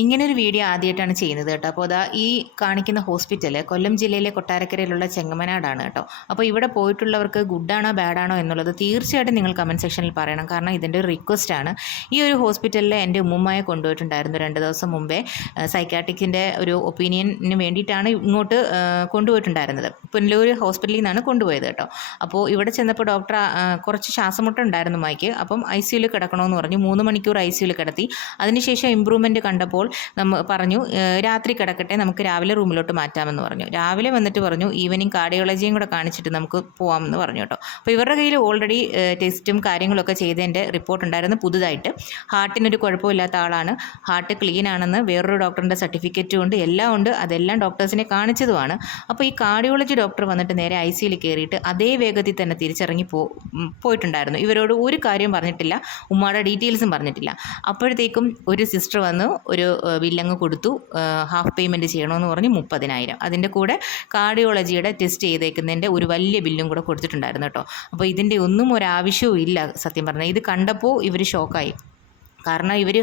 ഇങ്ങനൊരു വീഡിയോ ആദ്യമായിട്ടാണ് ചെയ്യുന്നത് കേട്ടോ. അപ്പോൾ അതാ ഈ കാണിക്കുന്ന ഹോസ്പിറ്റൽ കൊല്ലം ജില്ലയിലെ കൊട്ടാരക്കരയിലുള്ള ചെങ്ങമനാടാണ് കേട്ടോ. അപ്പോൾ ഇവിടെ പോയിട്ടുള്ളവർക്ക് ഗുഡാണോ ബാഡാണോ എന്നുള്ളത് തീർച്ചയായിട്ടും നിങ്ങൾ കമന്റ് സെക്ഷനിൽ പറയണം. കാരണം ഇതിന്റെ ഒരു റിക്വസ്റ്റാണ് ഈ ഒരു ഹോസ്പിറ്റലിൽ എന്റെ ഉമ്മുമ്മയെ കൊണ്ടുപോയിട്ടുണ്ടായിരുന്നു രണ്ട് ദിവസം മുമ്പേ. സൈക്കാട്രിക്കിന്റെ ഒരു ഒപ്പീനിയന് വേണ്ടിയിട്ടാണ് ഇങ്ങോട്ട് കൊണ്ടുപോയിട്ടുണ്ടായിരുന്നത്. പുനലൂർ ഹോസ്പിറ്റലിൽ നിന്നാണ് കൊണ്ടുപോയത് കേട്ടോ. അപ്പോൾ ഇവിടെ ചെന്നപ്പോൾ ഡോക്ടർ കുറച്ച് ശ്വാസമുട്ട ഉണ്ടായിരുന്നു മൈക്ക് അപ്പം ഐ സിയുയിൽ കിടക്കണമെന്ന് പറഞ്ഞു. മൂന്ന് മണിക്കൂർ ഐ സിയുയിൽ കിടത്തി. അതിനുശേഷം ഇമ്പ്രൂവ്മെന്റ് കണ്ടപ്പോൾ നമ്മ പറഞ്ഞു രാത്രി കിടക്കട്ടെ നമുക്ക് രാവിലെ റൂമിലോട്ട് മാറ്റാമെന്ന് പറഞ്ഞു. രാവിലെ വന്നിട്ട് പറഞ്ഞു ഈവനിങ് കാർഡിയോളജിയും കൂടെ കാണിച്ചിട്ട് നമുക്ക് പോകാമെന്ന് പറഞ്ഞു കേട്ടോ. അപ്പോൾ ഇവരുടെ കയ്യിൽ ഓൾറെഡി ടെസ്റ്റും കാര്യങ്ങളൊക്കെ ചെയ്തതിന്റെ റിപ്പോർട്ട് ഉണ്ടായിരുന്നു പുതുതായിട്ട്. ഹാർട്ടിനൊരു കുഴപ്പമില്ലാത്ത ആളാണ്. ഹാർട്ട് ക്ലീൻ ആണെന്ന് വേറൊരു ഡോക്ടറിന്റെ സർട്ടിഫിക്കറ്റും ഉണ്ട് എല്ലാം ഉണ്ട് അതെല്ലാം ഡോക്ടേഴ്സിനെ കാണിച്ചതുമാണ്. അപ്പോൾ ഈ കാർഡിയോളജി ഡോക്ടർ വന്നിട്ട് നേരെ ഐ സിയിൽ കയറിയിട്ട് അതേ വേഗത്തിൽ തന്നെ തിരിച്ചിറങ്ങി പോ പോയിട്ടുണ്ടായിരുന്നു. ഇവരോട് ഒരു കാര്യം പറഞ്ഞിട്ടില്ല ഉമ്മയുടെ ഡീറ്റെയിൽസും പറഞ്ഞിട്ടില്ല. അപ്പോഴത്തേക്കും ഒരു സിസ്റ്റർ വന്നു ഒരു ബില്ലങ്ങ് കൊടുത്തു. ഹാഫ് പേയ്മെന്റ് ചെയ്യണമെന്ന് പറഞ്ഞ് മുപ്പതിനായിരം. അതിന്റെ കൂടെ കാർഡിയോളജിയുടെ ടെസ്റ്റ് ചെയ്തേക്കുന്നതിന്റെ ഒരു വലിയ ബില്ലും കൂടെ കൊടുത്തിട്ടുണ്ടായിരുന്നു കേട്ടോ. അപ്പോൾ ഇതിന്റെ ഒന്നും ഒരാവശ്യവും ഇല്ല സത്യം പറഞ്ഞാൽ ഇത് കണ്ടപ്പോൾ ഇവർ ഷോക്കായി കാരണം ഇവർ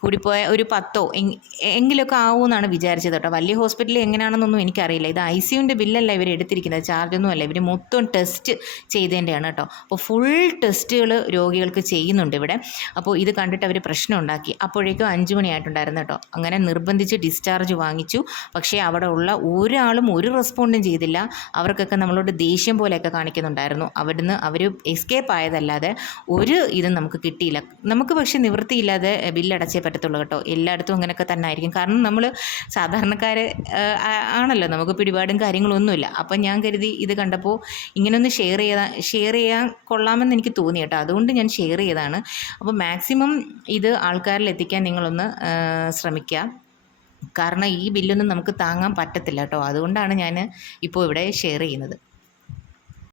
കൂടിപ്പോയ ഒരു പത്തോ എങ് എങ്കിലൊക്കെ ആവുമെന്നാണ് വിചാരിച്ചത് കേട്ടോ. വലിയ ഹോസ്പിറ്റലിൽ എങ്ങനെയാണെന്നൊന്നും എനിക്കറിയില്ല. ഇത് ഐ സിയുന്റെ ബില്ലല്ല ഇവർ എടുത്തിരിക്കുന്നത്. ചാർജൊന്നും അല്ല. ഇവർ മൊത്തം ടെസ്റ്റ് ചെയ്തതിന്റെയാണ് കേട്ടോ. അപ്പോൾ ഫുൾ ടെസ്റ്റുകൾ രോഗികൾക്ക് ചെയ്യുന്നുണ്ട് ഇവിടെ. അപ്പോൾ ഇത് കണ്ടിട്ട് അവർ പ്രശ്നം ഉണ്ടാക്കി. അപ്പോഴേക്കും അഞ്ച് മണിയായിട്ടുണ്ടായിരുന്നു കേട്ടോ. അങ്ങനെ നിർബന്ധിച്ച് ഡിസ്ചാർജ് വാങ്ങിച്ചു. പക്ഷേ അവിടെ ഉള്ള ഒരാളും ഒരു റെസ്പോണ്ടും ചെയ്തില്ല. അവർക്കൊക്കെ നമ്മളോട് ദേഷ്യം പോലെയൊക്കെ കാണിക്കുന്നുണ്ടായിരുന്നു. അവിടുന്ന് അവർ എസ്കേപ്പ് ആയതല്ലാതെ ഒരു ഇതും നമുക്ക് കിട്ടിയില്ല. നമുക്ക് പക്ഷേ നിവൃത്തിയില്ലാതെ ബില്ലടച്ചേ പറ്റത്തുള്ളൂ കേട്ടോ. എല്ലായിടത്തും അങ്ങനെയൊക്കെ തന്നെ ആയിരിക്കും കാരണം നമ്മൾ സാധാരണക്കാർ ആണല്ലോ. നമുക്ക് പിടിപാടും കാര്യങ്ങളൊന്നുമില്ല. അപ്പം ഞാൻ കരുതി ഇത് കണ്ടപ്പോൾ ഇങ്ങനെയൊന്ന് ഷെയർ ചെയ്താ ഷെയർ ചെയ്യാൻ കൊള്ളാമെന്ന് എനിക്ക് തോന്നി കേട്ടോ. അതുകൊണ്ട് ഞാൻ ഷെയർ ചെയ്തതാണ്. അപ്പോൾ മാക്സിമം ഇത് ആൾക്കാരിൽ എത്തിക്കാൻ നിങ്ങളൊന്ന് ശ്രമിക്കുക. കാരണം ഈ ബില്ലൊന്നും നമുക്ക് താങ്ങാൻ പറ്റത്തില്ല കേട്ടോ. അതുകൊണ്ടാണ് ഞാൻ ഇപ്പോൾ ഇവിടെ ഷെയർ ചെയ്യുന്നത്.